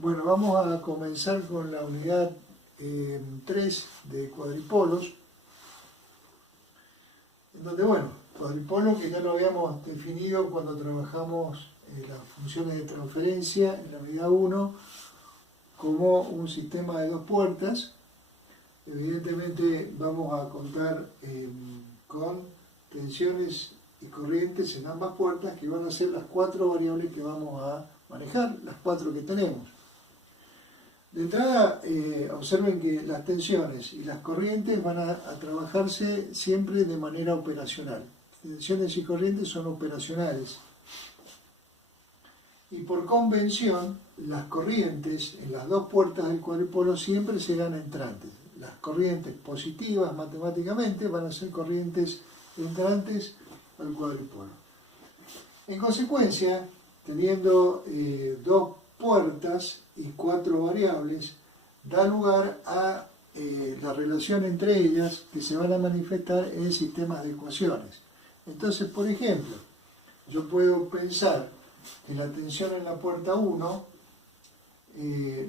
Bueno, vamos a comenzar con la unidad 3 de cuadripolos, en donde, bueno, cuadripolo que ya lo habíamos definido cuando trabajamos las funciones de transferencia en la unidad 1 como un sistema de dos puertas. Evidentemente vamos a contar con tensiones y corrientes en ambas puertas, que van a ser las cuatro variables que vamos a manejar, las cuatro que tenemos. De entrada, observen que las tensiones y las corrientes van a trabajarse siempre de manera operacional. Tensiones y corrientes son operacionales. Y por convención, las corrientes en las dos puertas del cuadripolo siempre serán entrantes. Las corrientes positivas matemáticamente van a ser corrientes entrantes al cuadripolo. En consecuencia, teniendo dos puertas y cuatro variables, da lugar a la relación entre ellas que se van a manifestar en sistemas de ecuaciones. Entonces, por ejemplo, yo puedo pensar que la tensión en la puerta 1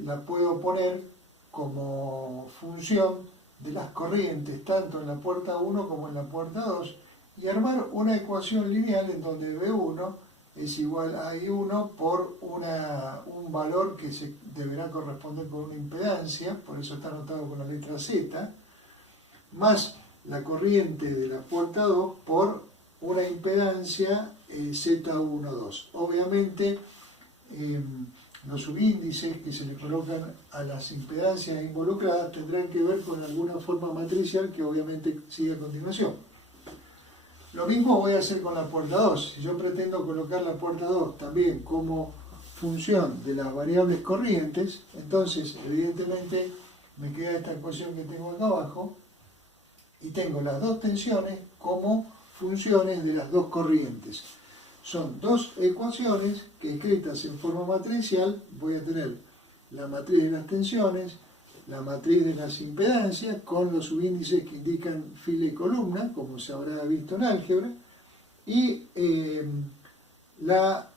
la puedo poner como función de las corrientes tanto en la puerta 1 como en la puerta 2 y armar una ecuación lineal en donde B1 es igual a I1 por un valor que se deberá corresponder con una impedancia, por eso está anotado con la letra Z, más la corriente de la puerta 2 por una impedancia Z12. Obviamente los subíndices que se le colocan a las impedancias involucradas tendrán que ver con alguna forma matricial que obviamente sigue a continuación. Lo mismo voy a hacer con la puerta 2. Si yo pretendo colocar la puerta 2 también como función de las variables corrientes, entonces evidentemente me queda esta ecuación que tengo acá abajo y tengo las dos tensiones como funciones de las dos corrientes. Son dos ecuaciones que escritas en forma matricial voy a tener la matriz de las tensiones, la matriz de las impedancias con los subíndices que indican fila y columna, como se habrá visto en álgebra, y la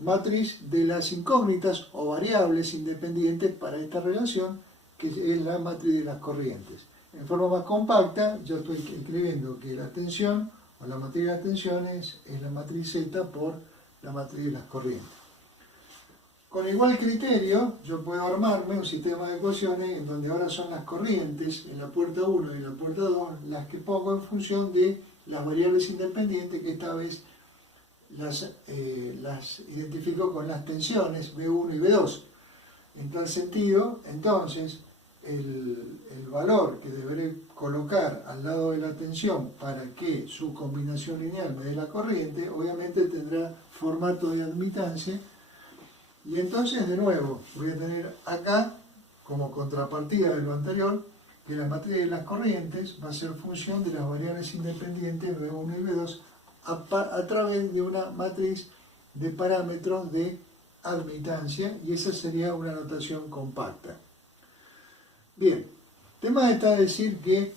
matriz de las incógnitas o variables independientes para esta relación, que es la matriz de las corrientes. En forma más compacta, yo estoy escribiendo que la tensión o la matriz de las tensiones es la matriz Z por la matriz de las corrientes. Con igual criterio, yo puedo armarme un sistema de ecuaciones en donde ahora son las corrientes en la puerta 1 y en la puerta 2 las que pongo en función de las variables independientes, que esta vez las identifico con las tensiones B1 y B2. En tal sentido, entonces, el valor que deberé colocar al lado de la tensión para que su combinación lineal me dé la corriente, obviamente tendrá formato de admitancia. Y entonces, de nuevo, voy a tener acá, como contrapartida de lo anterior, que la matriz de las corrientes va a ser función de las variables independientes B1 y B2 a través de una matriz de parámetros de admitancia, y esa sería una notación compacta. Bien, el tema está a decir que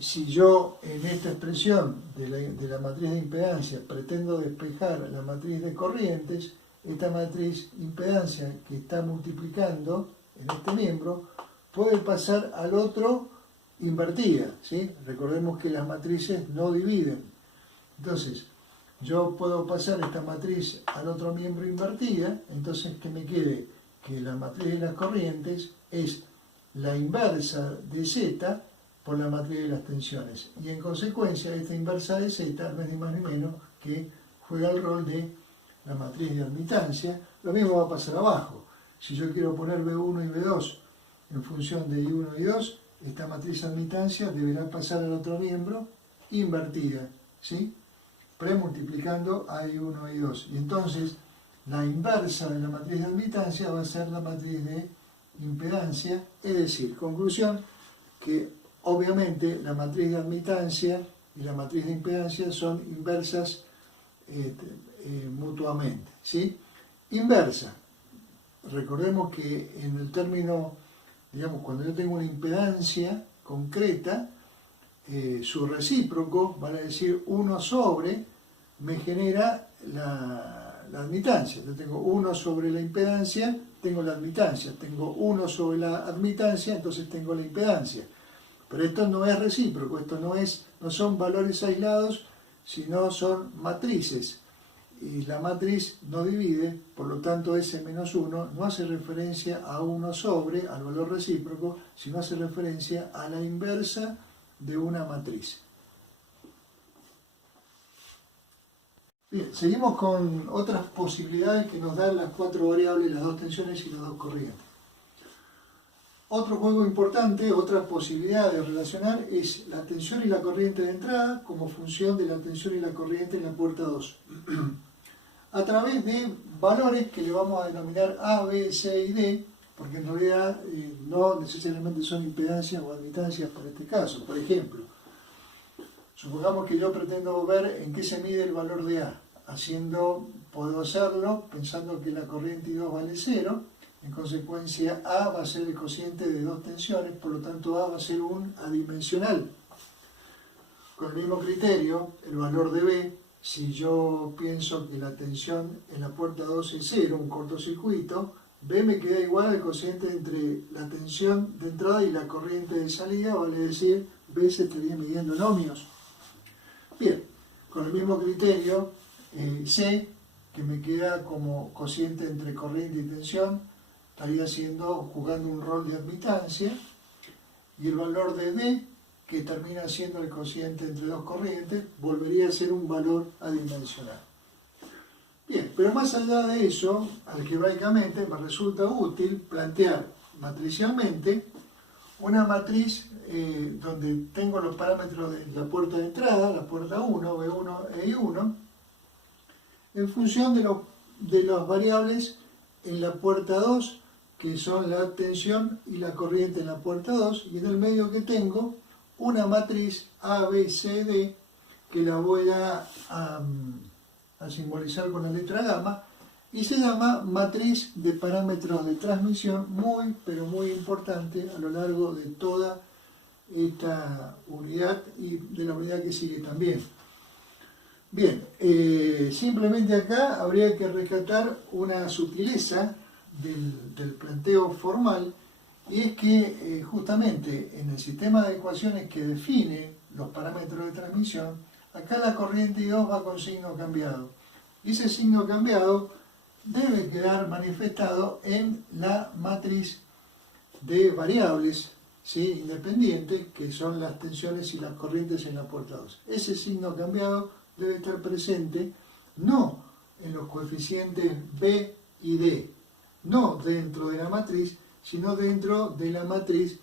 si yo en esta expresión de la matriz de impedancia pretendo despejar la matriz de corrientes, esta matriz impedancia que está multiplicando en este miembro puede pasar al otro invertida, ¿sí? Recordemos que las matrices no dividen. Entonces, yo puedo pasar esta matriz al otro miembro invertida, entonces que me quede que la matriz de las corrientes es la inversa de Z por la matriz de las tensiones. Y en consecuencia, esta inversa de Z no es ni más ni menos que juega el rol de la matriz de admitancia. Lo mismo va a pasar abajo. Si yo quiero poner B1 y B2 en función de I1 y 2, esta matriz de admitancia deberá pasar al otro miembro invertida, ¿sí? Premultiplicando a I1 y 2. Y entonces, la inversa de la matriz de admitancia va a ser la matriz de impedancia, es decir, conclusión, que obviamente la matriz de admitancia y la matriz de impedancia son inversas mutuamente, ¿sí? Inversa. Recordemos que en el término, digamos, cuando yo tengo una impedancia concreta, su recíproco, vale decir 1 sobre, me genera la admitancia. Yo tengo 1 sobre la impedancia, tengo la admitancia. Tengo 1 sobre la admitancia, entonces tengo la impedancia. Pero esto no es recíproco, esto no son valores aislados, sino son matrices. Y la matriz no divide, por lo tanto S-1 no hace referencia a 1 sobre, al valor recíproco, sino hace referencia a la inversa de una matriz. Bien, seguimos con otras posibilidades que nos dan las 4 variables, las 2 tensiones y las 2 corrientes. Otro juego importante, otra posibilidad de relacionar es la tensión y la corriente de entrada como función de la tensión y la corriente en la puerta 2. A través de valores que le vamos a denominar A, B, C y D, porque en realidad no necesariamente son impedancias o admitancias para este caso. Por ejemplo, supongamos que yo pretendo ver en qué se mide el valor de A. Puedo hacerlo pensando que la corriente I2 vale 0. En consecuencia, A va a ser el cociente de 2 tensiones, por lo tanto A va a ser un adimensional. Con el mismo criterio, el valor de B, si yo pienso que la tensión en la puerta 2 es 0, un cortocircuito, B me queda igual al cociente entre la tensión de entrada y la corriente de salida, vale decir, B se estaría midiendo en ohmios. Bien, con el mismo criterio, C, que me queda como cociente entre corriente y tensión, estaría jugando un rol de admitancia, y el valor de D, que termina siendo el cociente entre 2 corrientes, volvería a ser un valor adimensional. Bien, pero más allá de eso, algebraicamente me resulta útil plantear matricialmente una matriz donde tengo los parámetros de la puerta de entrada, la puerta 1, B1 e I1, en función de las variables en la puerta 2, que son la tensión y la corriente en la puerta 2, y en el medio que tengo una matriz A, B, C, D, que la voy a simbolizar con la letra gamma, y se llama matriz de parámetros de transmisión, muy, pero muy importante a lo largo de toda esta unidad y de la unidad que sigue también. Bien, simplemente acá habría que rescatar una sutileza del planteo formal, y es que justamente en el sistema de ecuaciones que define los parámetros de transmisión, acá la corriente I2 va con signo cambiado, y ese signo cambiado debe quedar manifestado en la matriz de variables, ¿sí?, independientes, que son las tensiones y las corrientes en la puerta 2. Ese signo cambiado debe estar presente no en los coeficientes B y D, no dentro de la matriz, sino dentro de la matriz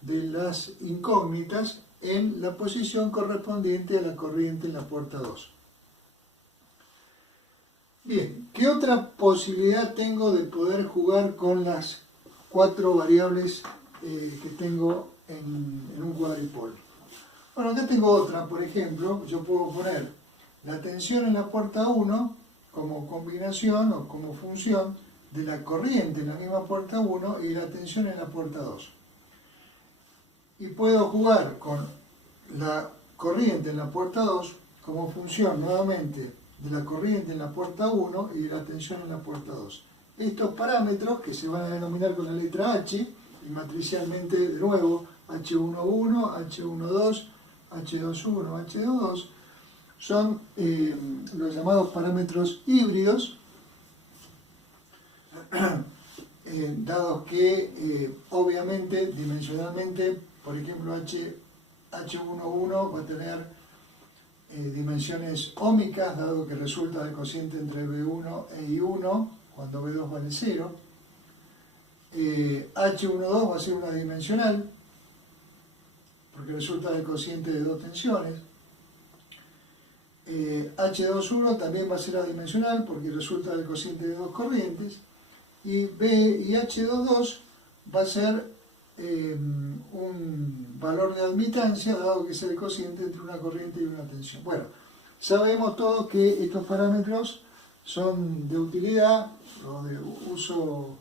de las incógnitas en la posición correspondiente a la corriente en la puerta 2. Bien, ¿qué otra posibilidad tengo de poder jugar con las 4 variables que tengo en un cuadripolo? Bueno, acá tengo otra, por ejemplo, yo puedo poner la tensión en la puerta 1 como combinación o como función de la corriente en la misma puerta 1 y la tensión en la puerta 2. Y puedo jugar con la corriente en la puerta 2 como función nuevamente de la corriente en la puerta 1 y de la tensión en la puerta 2. Estos parámetros, que se van a denominar con la letra H, y matricialmente de nuevo H11, H12, H21, H22, son los llamados parámetros híbridos, dados que obviamente dimensionalmente, por ejemplo, H11 va a tener dimensiones óhmicas, dado que resulta del cociente entre B1 e I1 cuando B2 vale 0. H12 va a ser una dimensional porque resulta del cociente de 2 tensiones. H21 también va a ser adimensional porque resulta del cociente de 2 corrientes. Y B y H22 va a ser un valor de admitancia, dado que es el cociente entre una corriente y una tensión. Bueno, sabemos todos que estos parámetros son de utilidad o de uso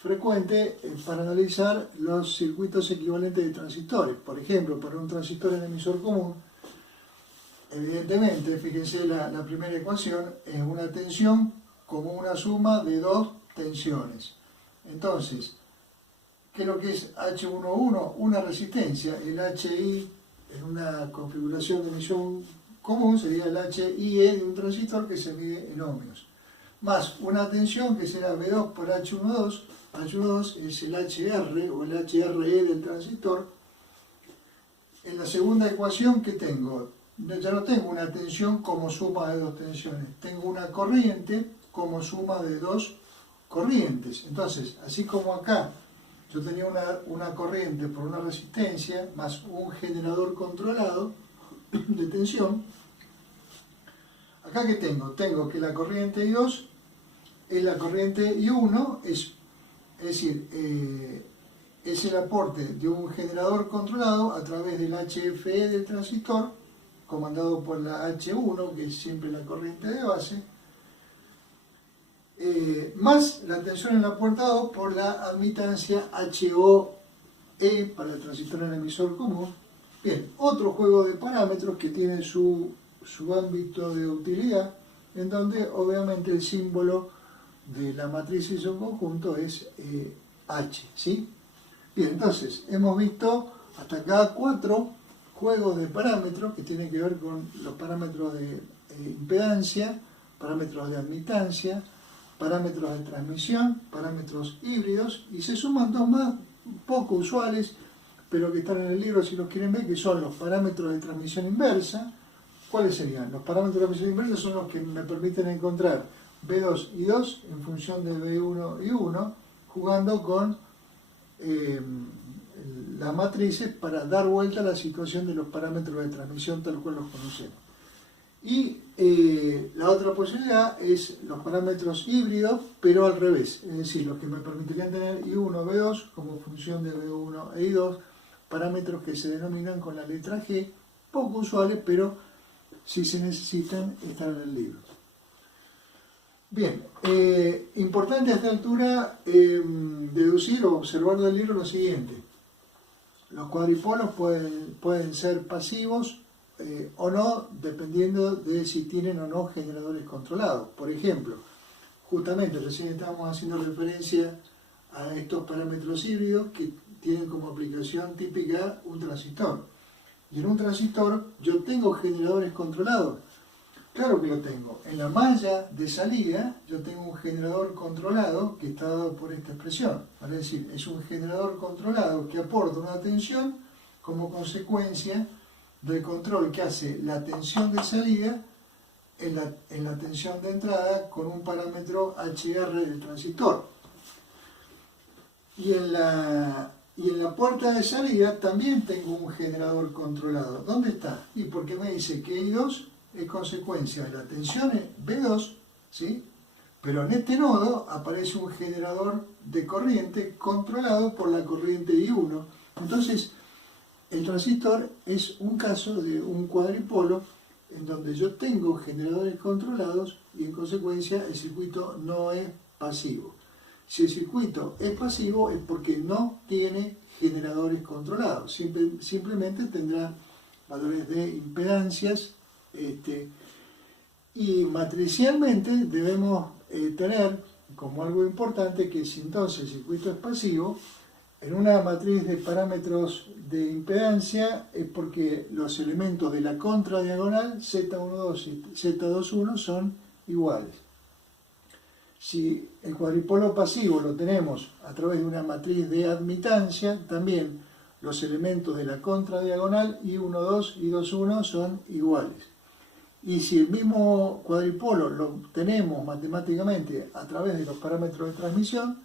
frecuente para analizar los circuitos equivalentes de transistores. Por ejemplo, para un transistor en emisor común, evidentemente, fíjense la primera ecuación, es una tensión como una suma de dos tensiones. Entonces, ¿qué es lo que es H11? Una resistencia. El HI en una configuración de emisión común sería el HIE de un transistor que se mide en ohmios. Más una tensión que será V2 por H12. H12 es el HR o el HRE del transistor. En la segunda ecuación, ¿qué tengo? Ya no tengo una tensión como suma de dos tensiones. Tengo una corriente como suma de dos corrientes. Entonces, así como acá yo tenía una corriente por una resistencia más un generador controlado de tensión, acá que tengo que la corriente I2 es la corriente I1, es decir, es el aporte de un generador controlado a través del HFE del transistor, comandado por la H1, que es siempre la corriente de base, más la tensión en la puerta 2 por la admitancia HOE para el transistor en el emisor común. Bien, otro juego de parámetros que tiene su ámbito de utilidad, en donde obviamente el símbolo de la matriz y su conjunto es H, ¿sí? Bien, entonces hemos visto hasta acá 4 juegos de parámetros que tienen que ver con los parámetros de impedancia, parámetros de admitancia, parámetros de transmisión, parámetros híbridos, y se suman dos más poco usuales, pero que están en el libro si los quieren ver, que son los parámetros de transmisión inversa. ¿Cuáles serían? Los parámetros de transmisión inversa son los que me permiten encontrar B2 y 2 en función de B1 y 1, jugando con las matrices para dar vuelta a la situación de los parámetros de transmisión tal cual los conocemos. Y la otra posibilidad es los parámetros híbridos, pero al revés, es decir, los que me permitirían tener I1, B2 como función de B1 e I2, parámetros que se denominan con la letra G, poco usuales, pero si se necesitan están en el libro. Bien, importante a esta altura deducir o observar del libro lo siguiente. Los cuadripolos pueden ser pasivos o no, dependiendo de si tienen o no generadores controlados. Por ejemplo, justamente recién estábamos haciendo referencia a estos parámetros híbridos que tienen como aplicación típica un transistor. Y en un transistor yo tengo generadores controlados. Claro que lo tengo. En la malla de salida yo tengo un generador controlado que está dado por esta expresión. Es decir, es un generador controlado que aporta una tensión como consecuencia del control que hace la tensión de salida en la tensión de entrada con un parámetro HR del transistor. Y en la puerta de salida también tengo un generador controlado. ¿Dónde está? Y porque me dice que I2 es consecuencia de la tensión B2, ¿sí? Pero en este nodo aparece un generador de corriente controlado por la corriente I1. Entonces, el transistor es un caso de un cuadripolo en donde yo tengo generadores controlados y en consecuencia el circuito no es pasivo. Si el circuito es pasivo es porque no tiene generadores controlados, simplemente tendrá valores de impedancias y matricialmente debemos tener como algo importante que si entonces el circuito es pasivo, en una matriz de parámetros de impedancia es porque los elementos de la contradiagonal Z12 y Z21 son iguales. Si el cuadripolo pasivo lo tenemos a través de una matriz de admitancia, también los elementos de la contradiagonal I12 y I21 son iguales. Y si el mismo cuadripolo lo tenemos matemáticamente a través de los parámetros de transmisión,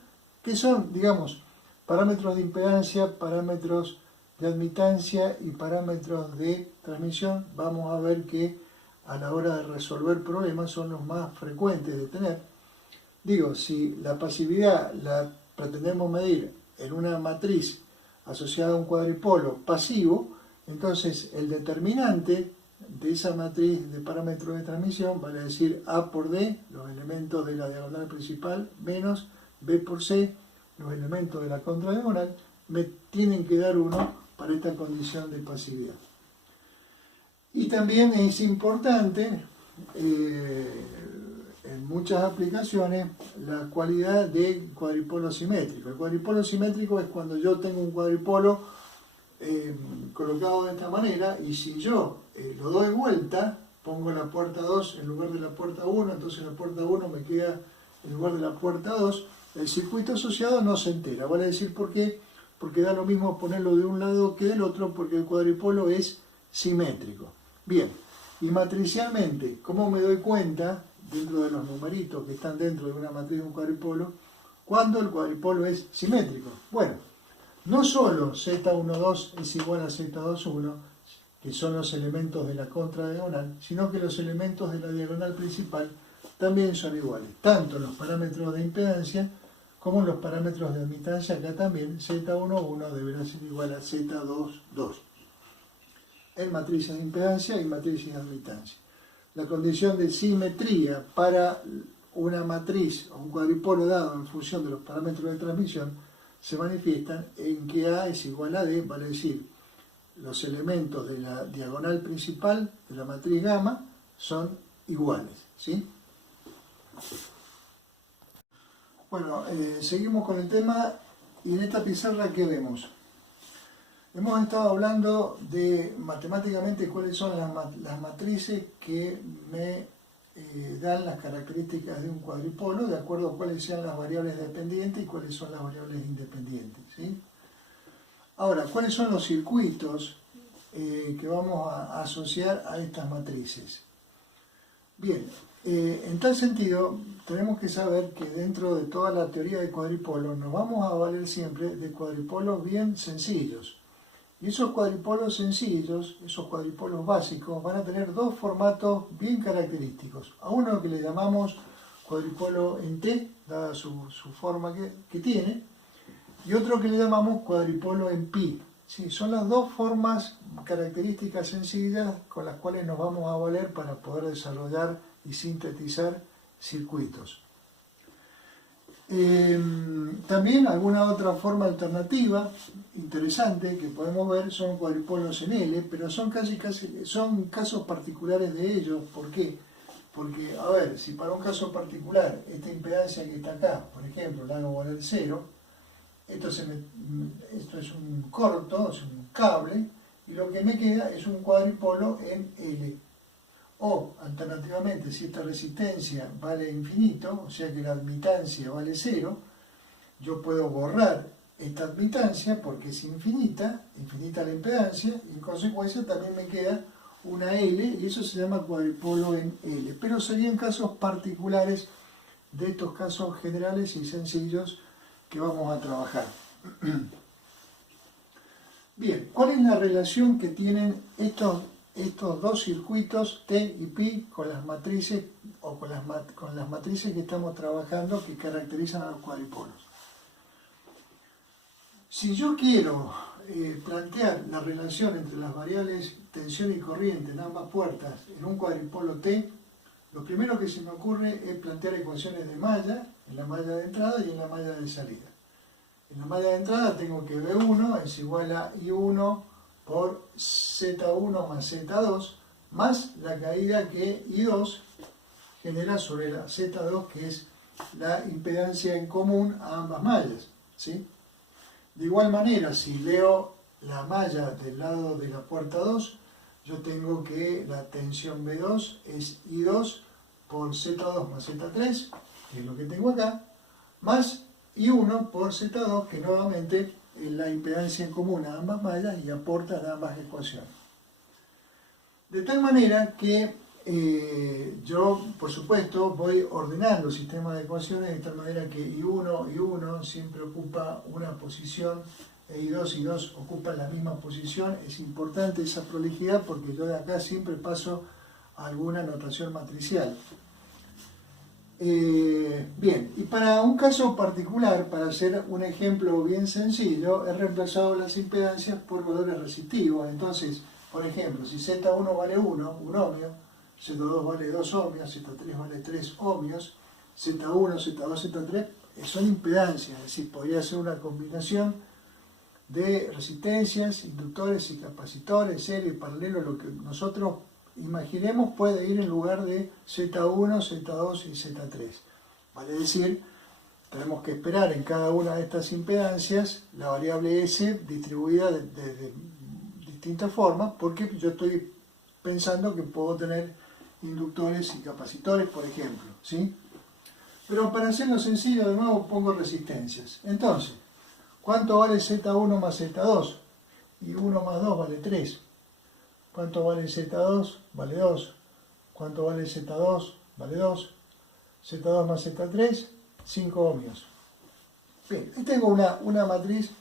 que son, digamos, parámetros de impedancia, parámetros de admitancia y parámetros de transmisión, vamos a ver que a la hora de resolver problemas son los más frecuentes de tener. Digo, si la pasividad la pretendemos medir en una matriz asociada a un cuadripolo pasivo, entonces el determinante de esa matriz de parámetros de transmisión vale decir A por D, los elementos de la diagonal principal, menos B por C, los elementos de la contradiagonal, me tienen que dar 1 para esta condición de pasividad. Y también es importante en muchas aplicaciones la cualidad de cuadripolo simétrico. El cuadripolo simétrico es cuando yo tengo un cuadripolo colocado de esta manera, y si yo lo doy vuelta, pongo la puerta 2 en lugar de la puerta 1, entonces la puerta 1 me queda en lugar de la puerta 2, el circuito asociado no se entera. Vale decir por qué, porque da lo mismo ponerlo de un lado que del otro, porque el cuadripolo es simétrico. Bien, y matricialmente, ¿cómo me doy cuenta, dentro de los numeritos que están dentro de una matriz de un cuadripolo, cuando el cuadripolo es simétrico? Bueno, no solo Z12 es igual a Z21, que son los elementos de la contradiagonal, sino que los elementos de la diagonal principal también son iguales, tanto los parámetros de impedancia como los parámetros de admitancia. Acá también Z11 deberá ser igual a Z22 en matrices de impedancia y matrices de admitancia. La condición de simetría para una matriz o un cuadripolo dado en función de los parámetros de transmisión se manifiestan en que A es igual a D, vale decir, los elementos de la diagonal principal de la matriz gamma son iguales, ¿sí? Bueno, seguimos con el tema, y en esta pizarra, ¿qué vemos? Hemos estado hablando de matemáticamente cuáles son las matrices que me dan las características de un cuadripolo, de acuerdo a cuáles sean las variables dependientes y cuáles son las variables independientes, ¿sí? Ahora, ¿cuáles son los circuitos que vamos a asociar a estas matrices? Bien, en tal sentido, tenemos que saber que dentro de toda la teoría de cuadripolos nos vamos a valer siempre de cuadripolos bien sencillos. Y esos cuadripolos sencillos, esos cuadripolos básicos, van a tener dos formatos bien característicos. A uno que le llamamos cuadripolo en T, dada su forma que tiene, y otro que le llamamos cuadripolo en pi. Sí, son las dos formas características sencillas con las cuales nos vamos a valer para poder desarrollar y sintetizar circuitos. También alguna otra forma alternativa interesante que podemos ver son cuadripolos en L, pero son son casos particulares de ellos. ¿Por qué? Porque, a ver, si para un caso particular esta impedancia que está acá, por ejemplo, la hago valer 0, esto es un corto, es un cable, y lo que me queda es un cuadripolo en L. O, alternativamente, si esta resistencia vale infinito, o sea que la admitancia vale 0, yo puedo borrar esta admitancia porque es infinita la impedancia, y en consecuencia también me queda una L, y eso se llama cuadripolo en L. Pero serían casos particulares de estos casos generales y sencillos que vamos a trabajar. Bien, ¿cuál es la relación que tienen estos dos circuitos T y pi con las matrices o con las matrices que estamos trabajando que caracterizan a los cuadripolos? Si yo quiero plantear la relación entre las variables tensión y corriente en ambas puertas en un cuadripolo T, lo primero que se me ocurre es plantear ecuaciones de malla, en la malla de entrada y en la malla de salida. En la malla de entrada tengo que B1 es igual a I1 por Z1 más Z2, más la caída que I2 genera sobre la Z2, que es la impedancia en común a ambas mallas, ¿sí? De igual manera, si leo la malla del lado de la puerta 2, yo tengo que la tensión B2 es I2 por Z2 más Z3, que es lo que tengo acá, más I1 por Z2, que nuevamente es la impedancia en común a ambas mallas y aportan ambas ecuaciones. De tal manera que yo, por supuesto, voy ordenando el sistema de ecuaciones de tal manera que I1 siempre ocupa una posición e I2 ocupan la misma posición. Es importante esa prolijidad porque yo de acá siempre paso a alguna notación matricial. Bien, y para un caso particular, para hacer un ejemplo bien sencillo, he reemplazado las impedancias por valores resistivos. Entonces, por ejemplo, si Z1 vale 1, un ohmio, Z2 vale 2 ohmios, Z3 vale 3 ohmios, Z1, Z2, Z3 son impedancias, es decir, podría ser una combinación de resistencias, inductores y capacitores, serie, paralelo, lo que nosotros imaginemos, puede ir en lugar de Z1, Z2 y Z3. Vale decir, tenemos que esperar en cada una de estas impedancias la variable S distribuida de distintas formas, porque yo estoy pensando que puedo tener inductores y capacitores, por ejemplo, ¿sí? Pero para hacerlo sencillo, de nuevo pongo resistencias. Entonces, ¿cuánto vale Z1 más Z2? Y 1 más 2 vale 3. ¿Cuánto vale Z2? Vale 2. ¿Cuánto vale Z2? Vale 2. Z2 más Z3, 5 ohmios. Bien, ahí tengo una matriz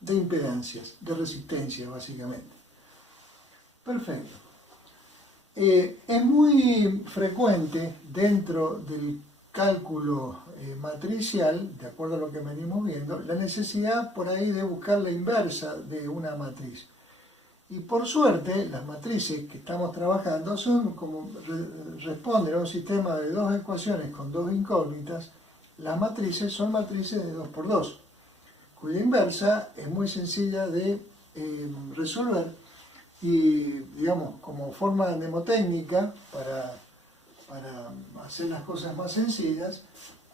de impedancias, de resistencias básicamente. Perfecto. Es muy frecuente dentro del cálculo matricial, de acuerdo a lo que venimos viendo, la necesidad por ahí de buscar la inversa de una matriz. Y por suerte, las matrices que estamos trabajando son como responden a un sistema de dos ecuaciones con dos incógnitas. Las matrices son matrices de 2×2, cuya inversa es muy sencilla de resolver y, digamos, como forma mnemotécnica para hacer las cosas más sencillas,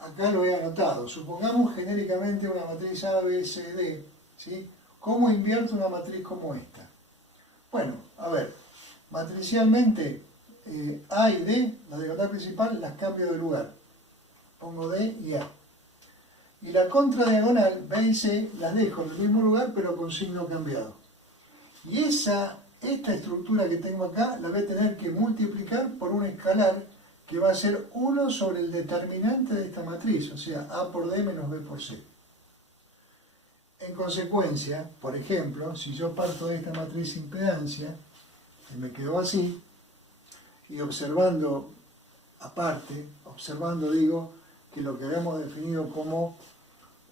acá lo he anotado. Supongamos genéricamente una matriz A, B, C, D, ¿sí? ¿Cómo invierto una matriz como esta? Bueno, a ver, matricialmente A y D, la diagonal principal, las cambio de lugar. Pongo D y A. Y la contradiagonal, B y C, las dejo en el mismo lugar, pero con signo cambiado. Y esta estructura que tengo acá, la voy a tener que multiplicar por un escalar que va a ser 1 sobre el determinante de esta matriz, o sea, A por D menos B por C. En consecuencia, por ejemplo, si yo parto de esta matriz impedancia, y me quedo así, y observando digo, que lo que habíamos definido como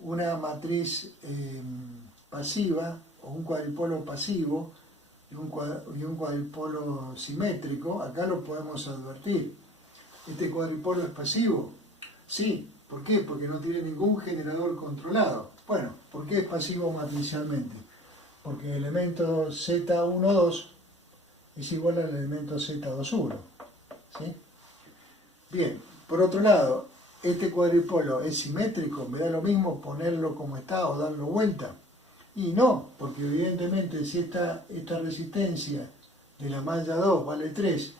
una matriz pasiva, o un cuadripolo pasivo, y un cuadripolo simétrico, acá lo podemos advertir. ¿Este cuadripolo es pasivo? Sí. ¿Por qué? Porque no tiene ningún generador controlado. Bueno, ¿por qué es pasivo matricialmente? Porque el elemento Z12 es igual al elemento Z21. ¿Sí? Bien, por otro lado, este cuadripolo es simétrico, me da lo mismo ponerlo como está o darlo vuelta. Y no, porque evidentemente si esta resistencia de la malla 2 vale 3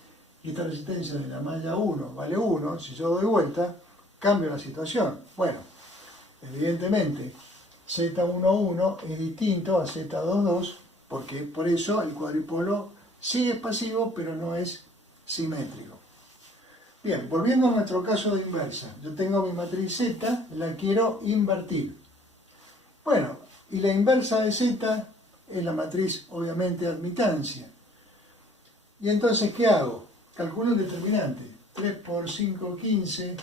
y esta resistencia de la malla 1 vale 1, si yo doy vuelta, cambio la situación. Bueno, evidentemente Z11 es distinto a Z22, porque por eso el cuadripolo sí es pasivo, pero no es simétrico. Bien, volviendo a nuestro caso de inversa. Yo tengo mi matriz Z, la quiero invertir. Bueno, y la inversa de Z es la matriz, obviamente, admitancia. Y entonces, ¿qué hago? Calculo el determinante. 3 por 5, 15,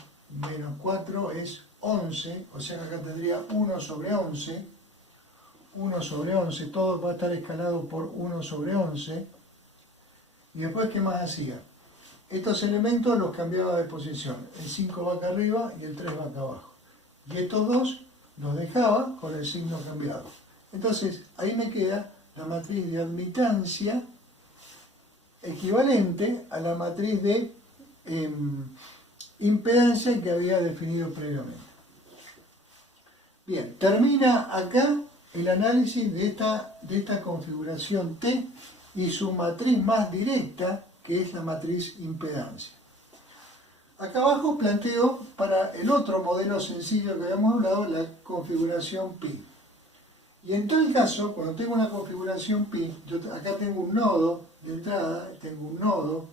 menos 4 es 11, o sea que acá tendría 1 sobre 11. 1 sobre 11, todo va a estar escalado por 1 sobre 11. Y después, ¿qué más hacía? Estos elementos los cambiaba de posición. El 5 va acá arriba y el 3 va acá abajo. Y estos dos los dejaba con el signo cambiado. Entonces, ahí me queda la matriz de admitancia equivalente a la matriz de impedancia que había definido previamente. Bien, termina acá el análisis de esta configuración T y su matriz más directa, que es la matriz impedancia. Acá abajo planteo para el otro modelo sencillo que habíamos hablado, la configuración pi. Y en tal caso, cuando tengo una configuración pi, yo acá tengo un nodo de entrada, tengo un nodo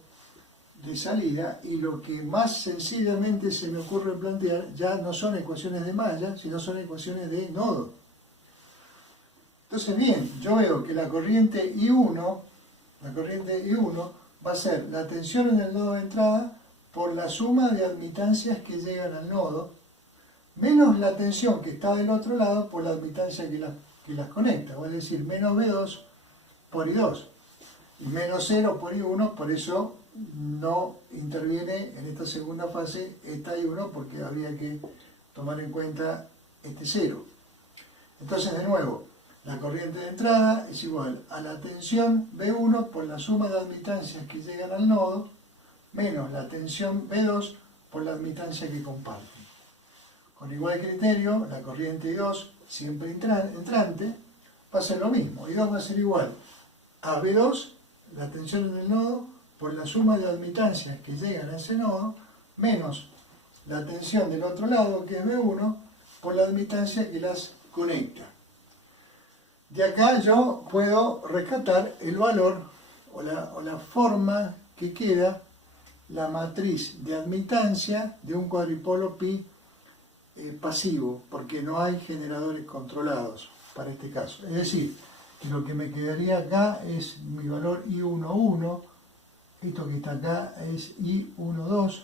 de salida, y lo que más sencillamente se me ocurre plantear ya no son ecuaciones de malla, sino son ecuaciones de nodo. Entonces, bien, yo veo que la corriente I1 va a ser la tensión en el nodo de entrada por la suma de admitancias que llegan al nodo, menos la tensión que está del otro lado por la admitancia que las conecta, es decir, menos B2 por I2, y menos 0 por I1, por eso no interviene en esta segunda fase esta I1, porque habría que tomar en cuenta este 0. Entonces, de nuevo, La corriente de entrada es igual a la tensión B1 por la suma de admitancias que llegan al nodo, menos la tensión B2 por la admitancia que comparten. Con igual criterio, la corriente I2, siempre entrante, va a ser lo mismo. I2 va a ser igual a B2, la tensión en el nodo, por la suma de admitancias que llegan a ese nodo, menos la tensión del otro lado, que es B1, por la admitancia que las conecta. De acá yo puedo rescatar el valor o la forma que queda la matriz de admitancia de un cuadripolo pi pasivo, porque no hay generadores controlados para este caso. Es decir, que lo que me quedaría acá es mi valor I11, esto que está acá es I12,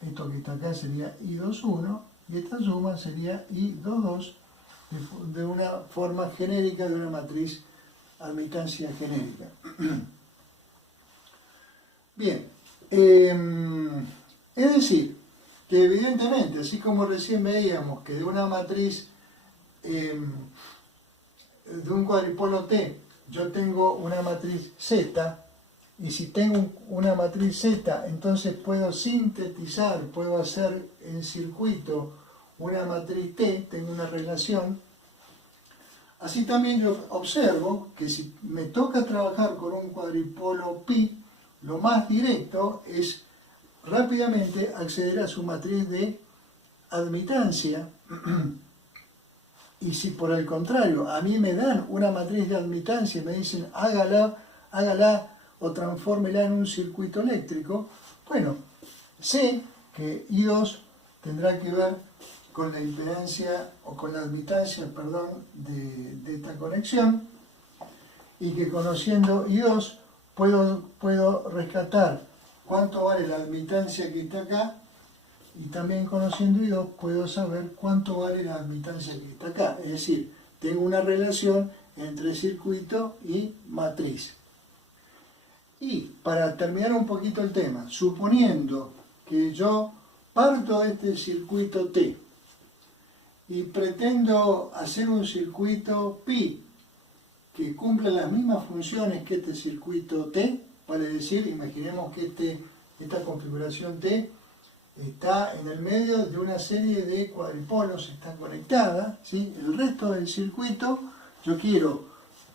esto que está acá sería I21, y esta suma sería I22, de una forma genérica de una matriz admitancia genérica. Bien, es decir, que evidentemente, así como recién veíamos que de una matriz, de un cuadripolo T, yo tengo una matriz Z, y si tengo una matriz Z, entonces puedo sintetizar, puedo hacer en circuito una matriz T, tengo una relación. Así también yo observo que si me toca trabajar con un cuadripolo pi, lo más directo es rápidamente acceder a su matriz de admitancia. Y si por el contrario a mí me dan una matriz de admitancia y me dicen hágala o transfórmela en un circuito eléctrico, bueno, sé que I2 tendrá que ver con la impedancia o con la admitancia, perdón, de esta conexión, y que conociendo I2 puedo rescatar cuánto vale la admitancia que está acá, y también conociendo I2 puedo saber cuánto vale la admitancia que está acá. Es decir, tengo una relación entre circuito y matriz. Y para terminar un poquito el tema, suponiendo que yo parto de este circuito T y pretendo hacer un circuito pi que cumpla las mismas funciones que este circuito T, vale decir, imaginemos que esta configuración T está en el medio de una serie de cuadripolos, está conectada, ¿sí? El resto del circuito, yo quiero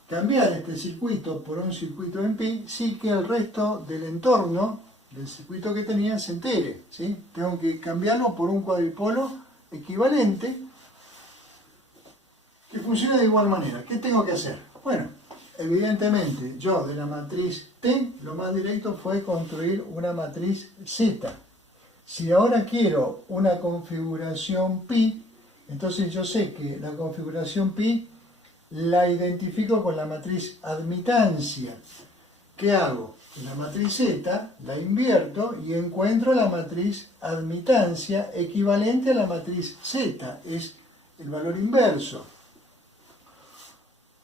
cambiar este circuito por un circuito en pi, sí que el resto del entorno del circuito que tenía se entere, ¿sí? Tengo que cambiarlo por un cuadripolo equivalente que funciona de igual manera. ¿Qué tengo que hacer? Bueno, evidentemente yo de la matriz T, lo más directo fue construir una matriz Z. Si ahora quiero una configuración pi, entonces yo sé que la configuración pi la identifico con la matriz admitancia. ¿Qué hago? En la matriz Z la invierto y encuentro la matriz admitancia equivalente a la matriz Z, es el valor inverso.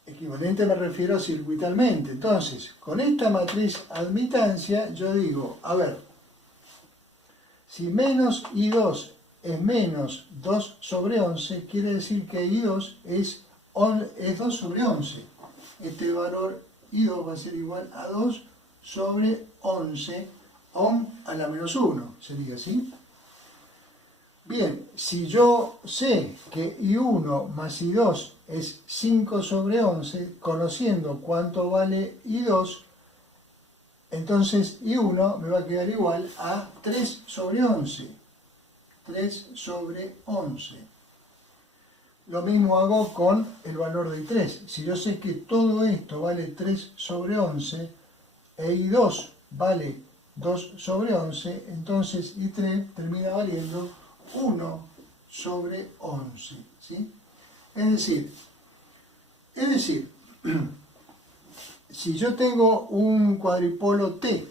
Equivalente me refiero circuitalmente. Entonces, con esta matriz admitancia yo digo, a ver, si menos I2 es menos 2 sobre 11, quiere decir que I2 es 2 sobre 11. Este valor I2 va a ser igual a 2 sobre 11, ohm a la menos 1, sería así. Bien, si yo sé que I1 más I2 es 5 sobre 11, conociendo cuánto vale I2, entonces I1 me va a quedar igual a 3 sobre 11. 3 sobre 11. Lo mismo hago con el valor de I3. Si yo sé que todo esto vale 3 sobre 11 e I2 vale 2 sobre 11, entonces I3 termina valiendo 1 sobre 11. ¿Sí? Es decir, si yo tengo un cuadripolo T,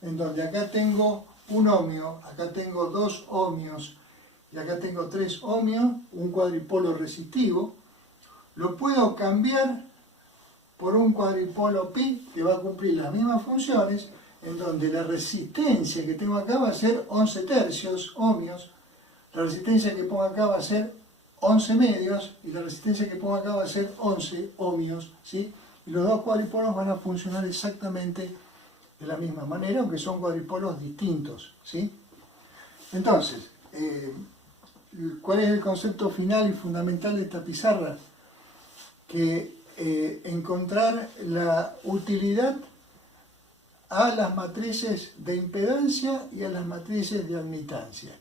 en donde acá tengo un ohmio, acá tengo 2 ohmios, y acá tengo 3 ohmios, un cuadripolo resistivo, lo puedo cambiar por un cuadripolo pi que va a cumplir las mismas funciones, en donde la resistencia que tengo acá va a ser 11 tercios ohmios, la resistencia que pongo acá va a ser 11 medios y la resistencia que pongo acá va a ser 11 ohmios, ¿sí? Y los dos cuadripolos van a funcionar exactamente de la misma manera, aunque son cuadripolos distintos, ¿sí? Entonces, ¿cuál es el concepto final y fundamental de esta pizarra? Que encontrar la utilidad a las matrices de impedancia y a las matrices de admitancia.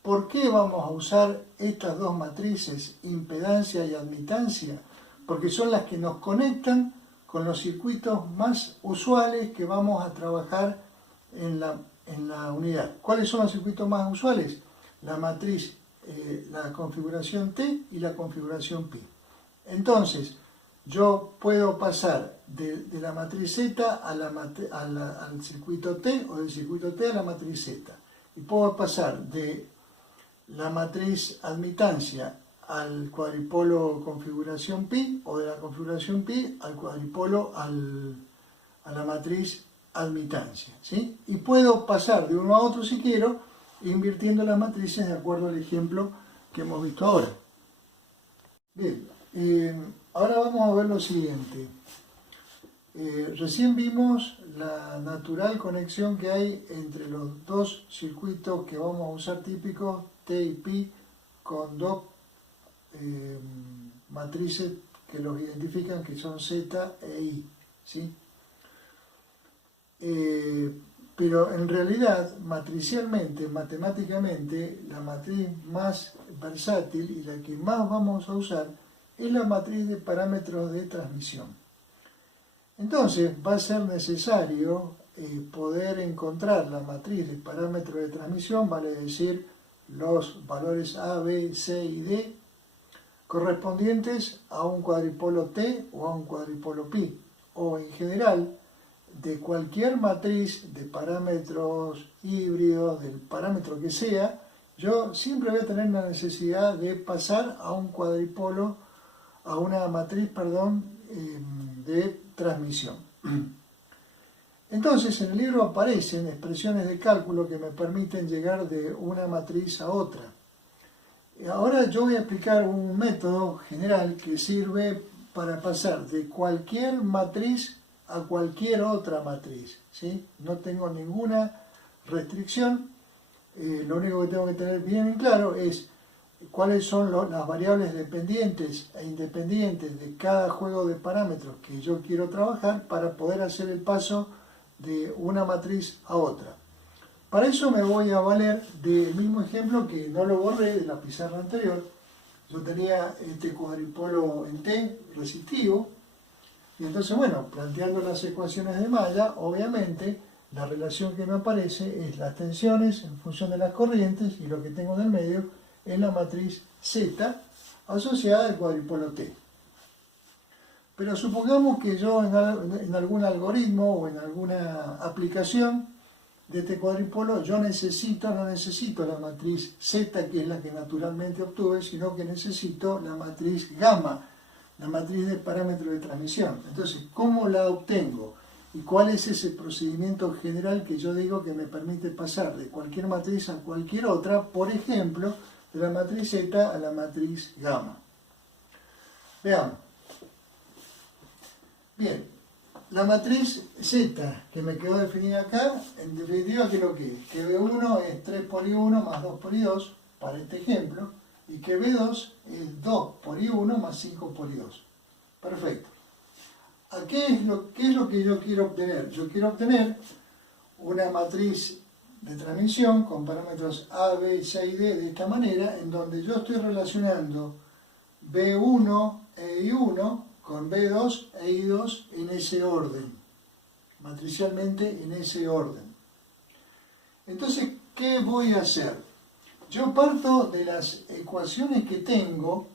¿Por qué vamos a usar estas dos matrices, impedancia y admitancia? Porque son las que nos conectan con los circuitos más usuales que vamos a trabajar en la unidad. ¿Cuáles son los circuitos más usuales? La matriz, la configuración T y la configuración Pi. Entonces, yo puedo pasar de la matriz Z al circuito T o del circuito T a la matriz Z. Y puedo pasar de la matriz admitancia al cuadripolo configuración pi o de la configuración pi al cuadripolo a la matriz admitancia, ¿sí? Y puedo pasar de uno a otro si quiero, invirtiendo las matrices de acuerdo al ejemplo que hemos visto ahora. Bien, ahora vamos a ver lo siguiente. Recién vimos la natural conexión que hay entre los dos circuitos que vamos a usar típicos, T y Pi, con dos matrices que los identifican, que son Z e I, ¿sí? Pero en realidad, matricialmente, matemáticamente, la matriz más versátil y la que más vamos a usar es la matriz de parámetros de transmisión. Entonces va a ser necesario poder encontrar la matriz de parámetros de transmisión, vale decir los valores A, B, C y D, correspondientes a un cuadripolo T o a un cuadripolo Pi, o en general de cualquier matriz de parámetros híbridos, del parámetro que sea, yo siempre voy a tener la necesidad de pasar a un cuadripolo, a una matriz, perdón, de transmisión. Entonces, en el libro aparecen expresiones de cálculo que me permiten llegar de una matriz a otra. Ahora yo voy a explicar un método general que sirve para pasar de cualquier matriz a cualquier otra matriz, ¿sí? No tengo ninguna restricción, lo único que tengo que tener bien en claro es cuáles son las variables dependientes e independientes de cada juego de parámetros que yo quiero trabajar para poder hacer el paso de una matriz a otra. Para eso me voy a valer del mismo ejemplo que no lo borré de la pizarra anterior. Yo tenía este cuadripolo en T resistivo, y entonces, bueno, planteando las ecuaciones de malla, obviamente la relación que me aparece es las tensiones en función de las corrientes, y lo que tengo en el medio es la matriz Z asociada al cuadripolo T. Pero supongamos que yo en algún algoritmo o en alguna aplicación de este cuadripolo yo no necesito la matriz Z, que es la que naturalmente obtuve, sino que necesito la matriz gamma, la matriz de parámetros de transmisión. Entonces, ¿cómo la obtengo? ¿Y cuál es ese procedimiento general que yo digo que me permite pasar de cualquier matriz a cualquier otra, por ejemplo, de la matriz Z a la matriz gamma? Veamos. Bien, la matriz Z que me quedó definida acá, en definitiva, ¿qué es lo que es? Que B1 es 3 por I1 más 2 por I2, para este ejemplo, y que B2 es 2 por I1 más 5 por I2. Perfecto. ¿Qué es lo que yo quiero obtener? Yo quiero obtener una matriz de transmisión con parámetros A, B, C y D de esta manera, en donde yo estoy relacionando B1 e I1 con B2 e I2 en ese orden, matricialmente en ese orden. Entonces, ¿qué voy a hacer? Yo parto de las ecuaciones que tengo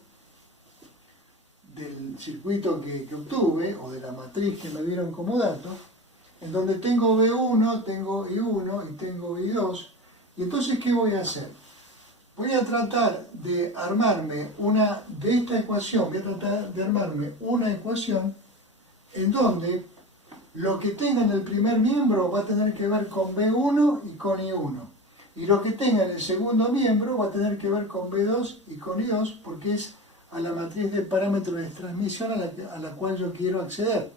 del circuito que obtuve, o de la matriz que me dieron como dato, en donde tengo B1, tengo I1 y tengo I2. Y entonces, ¿qué voy a hacer? Voy a tratar de armarme de esta ecuación, voy a tratar de armarme una ecuación en donde lo que tenga en el primer miembro va a tener que ver con B1 y con I1. Y lo que tenga en el segundo miembro va a tener que ver con B2 y con I2 porque es a la matriz de parámetros de transmisión a la cual yo quiero acceder.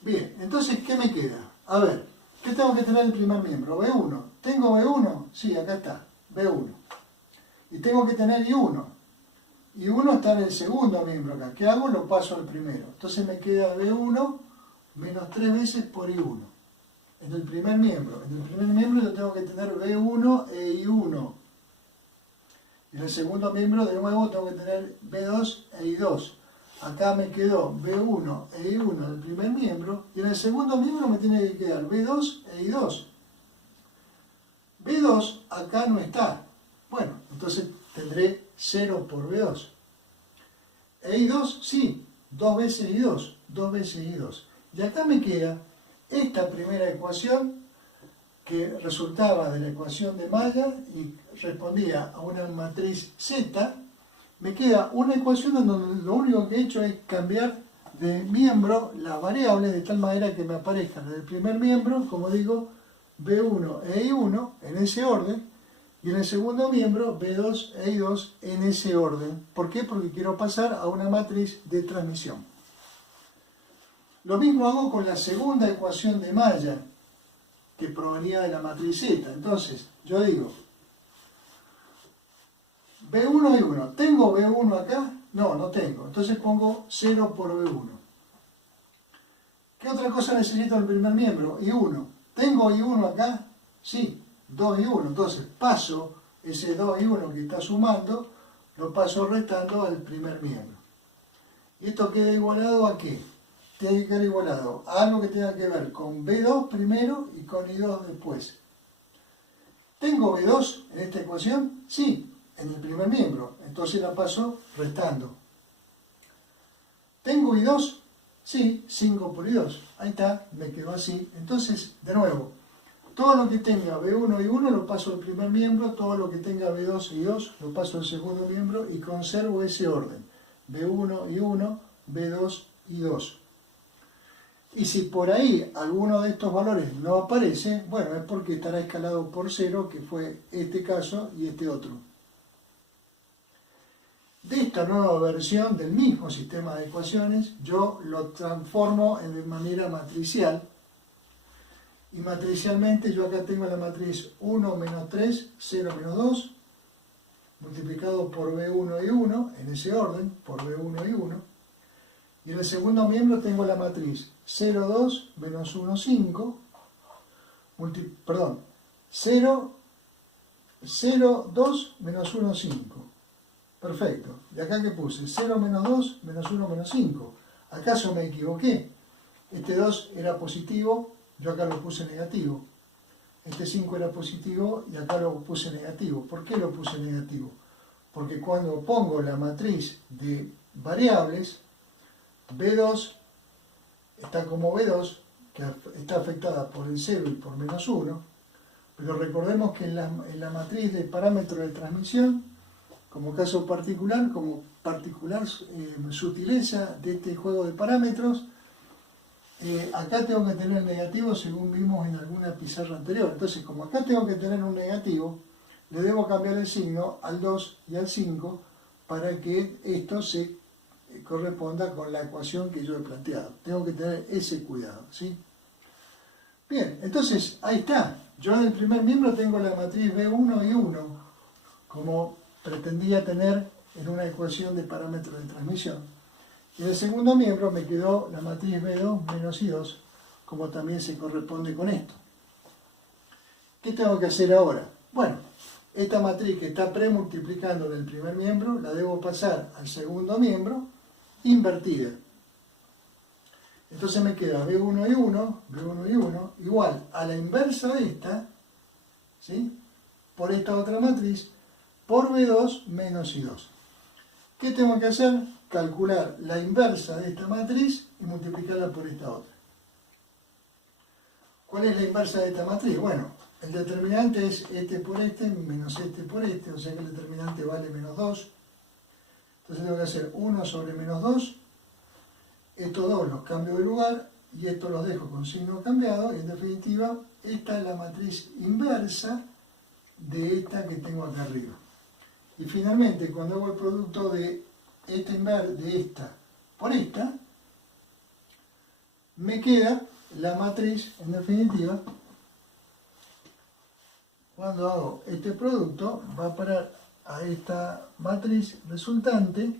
Bien, entonces, ¿qué me queda? A ver, ¿qué tengo que tener en el primer miembro? B1. ¿Tengo B1? Sí, acá está, B1. Y tengo que tener I1. I1 está en el segundo miembro acá. ¿Qué hago? Lo paso al primero. Entonces me queda B1 menos 3 veces por I1. En el primer miembro. En el primer miembro yo tengo que tener B1 e I1. Y en el segundo miembro, de nuevo, tengo que tener B2 e I2. Acá me quedó B1 e I1 en el primer miembro. Y en el segundo miembro me tiene que quedar B2 e I2. B2 acá no está. Bueno, entonces tendré 0 por B2. E I2, sí, 2 veces I2. 2 veces I2. Y acá me queda esta primera ecuación que resultaba de la ecuación de Mayer y respondía a una matriz Z. Me queda una ecuación en donde lo único que he hecho es cambiar de miembro las variables de tal manera que me aparezcan en el primer miembro, como digo, B1 e I1 en ese orden, y en el segundo miembro B2 e I2 en ese orden. ¿Por qué? Porque quiero pasar a una matriz de transmisión. Lo mismo hago con la segunda ecuación de Mayer, que provenía de la matriz Z. Entonces, yo digo, B1 y 1. ¿Tengo B1 acá? No, no tengo. Entonces pongo 0 por B1. ¿Qué otra cosa necesito en el primer miembro? I1. ¿Tengo I1 acá? Sí, 2 y 1. Entonces paso ese 2 y 1 que está sumando, lo paso restando al primer miembro. ¿Y esto queda igualado a qué? Tiene que quedar igualado a algo que tenga que ver con B2 primero y con I2 después. ¿Tengo B2 en esta ecuación? Sí, en el primer miembro. Entonces la paso restando. ¿Tengo I2? Sí, 5 por I2. Ahí está, me quedó así. Entonces, de nuevo, todo lo que tenga B1 y 1 lo paso al primer miembro, todo lo que tenga B2 y 2 lo paso al segundo miembro y conservo ese orden. B1 y 1, B2 y 2. Y si por ahí alguno de estos valores no aparece, bueno, es porque estará escalado por 0, que fue este caso y este otro. De esta nueva versión del mismo sistema de ecuaciones, yo lo transformo de manera matricial. Y matricialmente yo acá tengo la matriz 1 menos 3, 0 menos 2, multiplicado por B1 y 1, en ese orden, por B1 y 1. Y en el segundo miembro tengo la matriz 0, 2, menos 1, 5, 0, 0, 2, menos 1, 5. Perfecto. ¿Y acá qué puse? 0 menos 2, menos 1, menos 5. ¿Acaso me equivoqué? Este 2 era positivo, yo acá lo puse negativo. Este 5 era positivo y acá lo puse negativo. ¿Por qué lo puse negativo? Porque cuando pongo la matriz de variables, B2 está como B2, que está afectada por el 0 y por menos 1, pero recordemos que en la matriz de parámetros de transmisión, como caso particular, como particular sutileza de este juego de parámetros, acá tengo que tener negativo según vimos en alguna pizarra anterior. Entonces, como acá tengo que tener un negativo, le debo cambiar el signo al 2 y al 5 para que esto se corresponda con la ecuación que yo he planteado. Tengo que tener ese cuidado, ¿sí? Bien, entonces ahí está. Yo en el primer miembro tengo la matriz B1 y 1, como pretendía tener en una ecuación de parámetros de transmisión. Y en el segundo miembro me quedó la matriz B2 menos I2, como también se corresponde con esto. ¿Qué tengo que hacer ahora? Bueno, esta matriz que está premultiplicando en el primer miembro, la debo pasar al segundo miembro, invertida. Entonces me queda B1 y 1, B1 y 1, igual a la inversa de esta, ¿sí? Por esta otra matriz, por B2 menos I2. ¿Qué tengo que hacer? Calcular la inversa de esta matriz y multiplicarla por esta otra. ¿Cuál es la inversa de esta matriz? Bueno, el determinante es este por este menos este por este, o sea que el determinante vale menos 2. Entonces tengo que hacer 1 sobre menos 2. Estos dos los cambio de lugar y esto los dejo con signo cambiado, y en definitiva, esta es la matriz inversa de esta que tengo acá arriba. Y finalmente, cuando hago el producto de esta por esta, me queda la matriz, en definitiva, cuando hago este producto, va a parar a esta matriz resultante.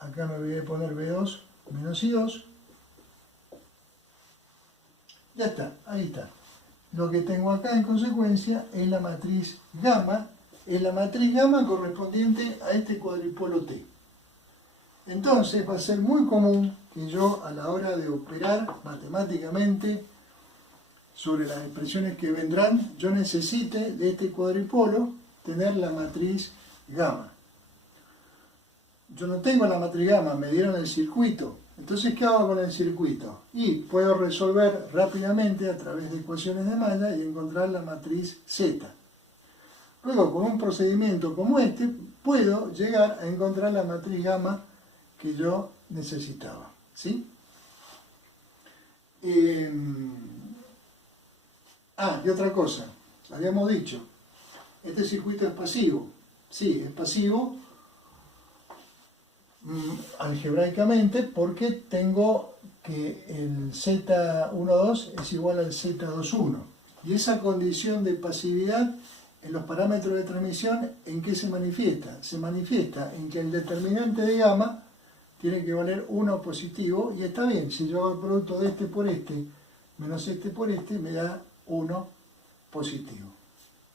Acá me olvidé de poner B2 menos I2. Ya está, ahí está. Lo que tengo acá en consecuencia es la matriz gamma, correspondiente a este cuadripolo T. Entonces va a ser muy común que yo, a la hora de operar matemáticamente sobre las expresiones que vendrán, yo necesite de este cuadripolo tener la matriz gamma. Yo no tengo la matriz gamma, me dieron el circuito. Entonces, ¿qué hago con el circuito? Y puedo resolver rápidamente a través de ecuaciones de malla y encontrar la matriz Z. Luego, con un procedimiento como este, puedo llegar a encontrar la matriz gamma que yo necesitaba. ¿Sí? Y otra cosa, habíamos dicho, este circuito es pasivo. Sí, es pasivo algebraicamente porque tengo que el Z12 es igual al Z21. Y esa condición de pasividad en los parámetros de transmisión, ¿en qué se manifiesta? Se manifiesta en que el determinante de gamma tiene que valer 1 positivo, y está bien, si yo hago el producto de este por este menos este por este, me da 1 positivo,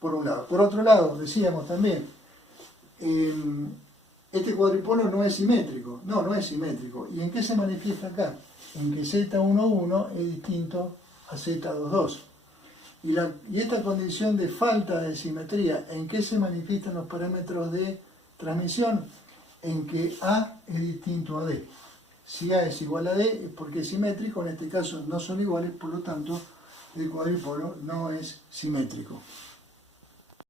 por un lado. Por otro lado, decíamos también, este cuadripolo no es simétrico. No es simétrico. ¿Y en qué se manifiesta acá? En que Z11 es distinto a Z22. Y esta condición de falta de simetría, ¿en qué se manifiestan los parámetros de transmisión? En que A es distinto a D. Si A es igual a D es porque es simétrico, en este caso no son iguales, por lo tanto el cuadripolo no es simétrico.